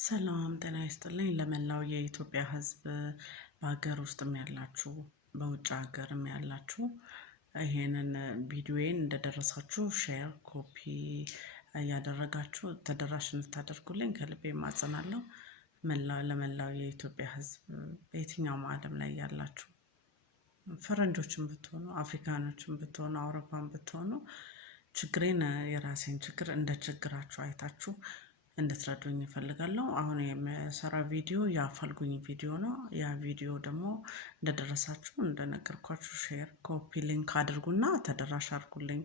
ሰላም ጤና ይስጥልኝ ለመላው የኢትዮጵያ ሕዝብ በሀገር ውስጥም ያላችሁ በውጭ ሀገርም ያላችሁ ይሄንን ቪዲዮዬን እንደደረሳችሁ ሼር ኮፒ ያደረጋችሁ ተደራሽ እንድታደርጉልኝ ከልቤ እማጸናለሁ። ለመላው የኢትዮጵያ ሕዝብ በየትኛውም ዓለም ላይ ያላችሁ ፈረንጆችም ብትሆኑ አፍሪካኖችም ብትሆኑ አውሮፓም ብትሆኑ ችግሬን የራሴን ችግር እንደ ችግራችሁ አይታችሁ እንድትረዱኝ እፈልጋለሁ። አሁን የምሰራው ቪዲዮ የአፋልጉኝ ቪዲዮ ነው። ያ ቪዲዮ ደግሞ እንደደረሳችሁ እንደነገርኳችሁ ሼር ኮፒ ሊንክ አድርጉና ተደራሽ አድርጉልኝ።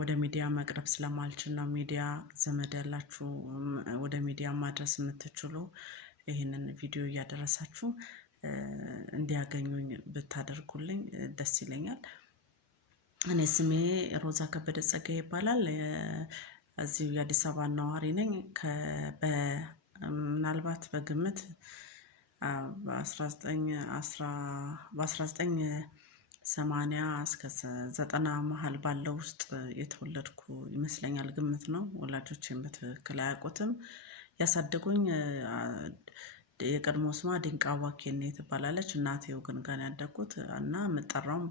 ወደ ሚዲያ መቅረብ ስለማልችል ነው። ሚዲያ ዘመድ ያላችሁ ወደ ሚዲያ ማድረስ የምትችሉ ይህንን ቪዲዮ እያደረሳችሁ እንዲያገኙኝ ብታደርጉልኝ ደስ ይለኛል። እኔ ስሜ ሮዛ ከበደ ጸጋዬ ይባላል። እዚሁ የአዲስ አበባ ነዋሪ ነኝ። ምናልባት በግምት በ1980 እስከ 90 መሀል ባለው ውስጥ የተወለድኩ ይመስለኛል። ግምት ነው። ወላጆቼን በትክክል አያውቁትም። ያሳደጉኝ የቀድሞ ስሟ ድንቃ ዋኬኔ ትባላለች። እናቴው ግን ጋር ያደግኩት እና የምጠራውም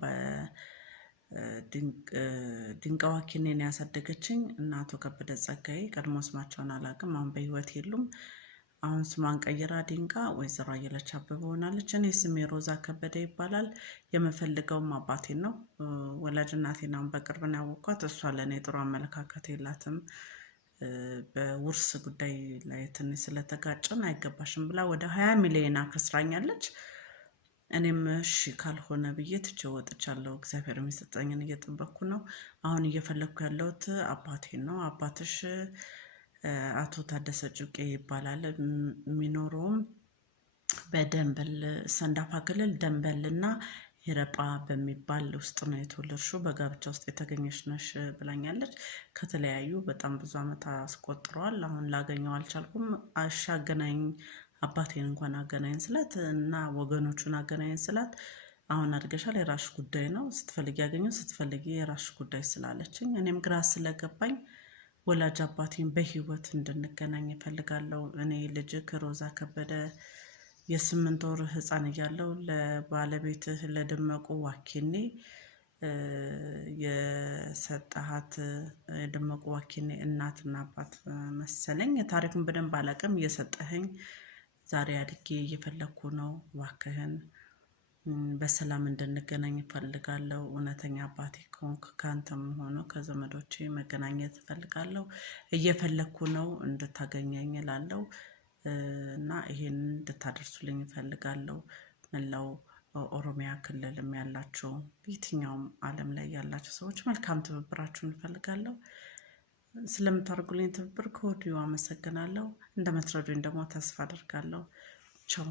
ድንቃ ዋኬኔን ያሳደገችኝ እናቶ ከበደ ጸጋዬ። ቀድሞ ስማቸውን አላውቅም፣ አሁን በህይወት የሉም። አሁን ስሟን ቀይራ ድንቃ ወይዘሮ አየለች አበበ ሆናለች። እኔ ስሜ ሮዛ ከበደ ይባላል። የምፈልገውም አባቴን ነው። ወላጅ እናቴን አሁን በቅርብ ነው ያወቅኳት። እሷ ለእኔ ጥሩ አመለካከት የላትም። በውርስ ጉዳይ ላይ ትንሽ ስለተጋጨን አይገባሽም ብላ ወደ 20 ሚሊዮን አከስራኛለች። እኔም እሺ ካልሆነ ብዬ ትቼ ወጥቻለሁ። እግዚአብሔር የሚሰጠኝን እየጠበቅኩ ነው። አሁን እየፈለግኩ ያለሁት አባቴን ነው። አባትሽ አቶ ታደሰ ጩቄ ይባላል። የሚኖረውም በደንበል ሰንዳፋ ክልል ደንበልና ይረጳ በሚባል ውስጥ ነው የተወለድሽው። በጋብቻ ውስጥ የተገኘሽ ነሽ ብላኛለች። ከተለያዩ በጣም ብዙ ዓመት አስቆጥረዋል። አሁን ላገኘው አልቻልኩም። አገናኝ አባቴን እንኳን አገናኝ ስላት እና ወገኖቹን አገናኝ ስላት አሁን አድገሻል፣ የራስሽ ጉዳይ ነው፣ ስትፈልጊ ያገኘው ስትፈልጊ የራስሽ ጉዳይ ስላለችኝ እኔም ግራ ስለገባኝ ወላጅ አባቴን በህይወት እንድንገናኝ እፈልጋለሁ። እኔ ልጅ ሮዛ ከበደ የ8 ወር ህፃን እያለሁ ለባለቤትህ ለደመቁ ዋኬኔ የሰጠሃት የደመቁ ዋኬኔ እናትና አባት መሰለኝ፣ ታሪኩን በደንብ አላውቅም። እየሰጠኸኝ ዛሬ አድጌ እየፈለግኩ ነው። ዋክህን በሰላም እንድንገናኝ እፈልጋለሁ። እውነተኛ አባቴ ከሆንክ ከአንተም ሆኖ ከዘመዶቼ መገናኘት እፈልጋለሁ። እየፈለግኩ ነው፣ እንድታገኘኝ እላለሁ እና ይሄን እንድታደርሱልኝ እፈልጋለሁ። መላው ኦሮሚያ ክልልም ያላችሁ በየትኛውም ዓለም ላይ ያላችሁ ሰዎች መልካም ትብብራችሁን እፈልጋለሁ። ስለምታደርጉልኝ ትብብር ከወዲሁ አመሰግናለሁ። እንደምትረዱኝ ደግሞ ተስፋ አደርጋለሁ። ቻው።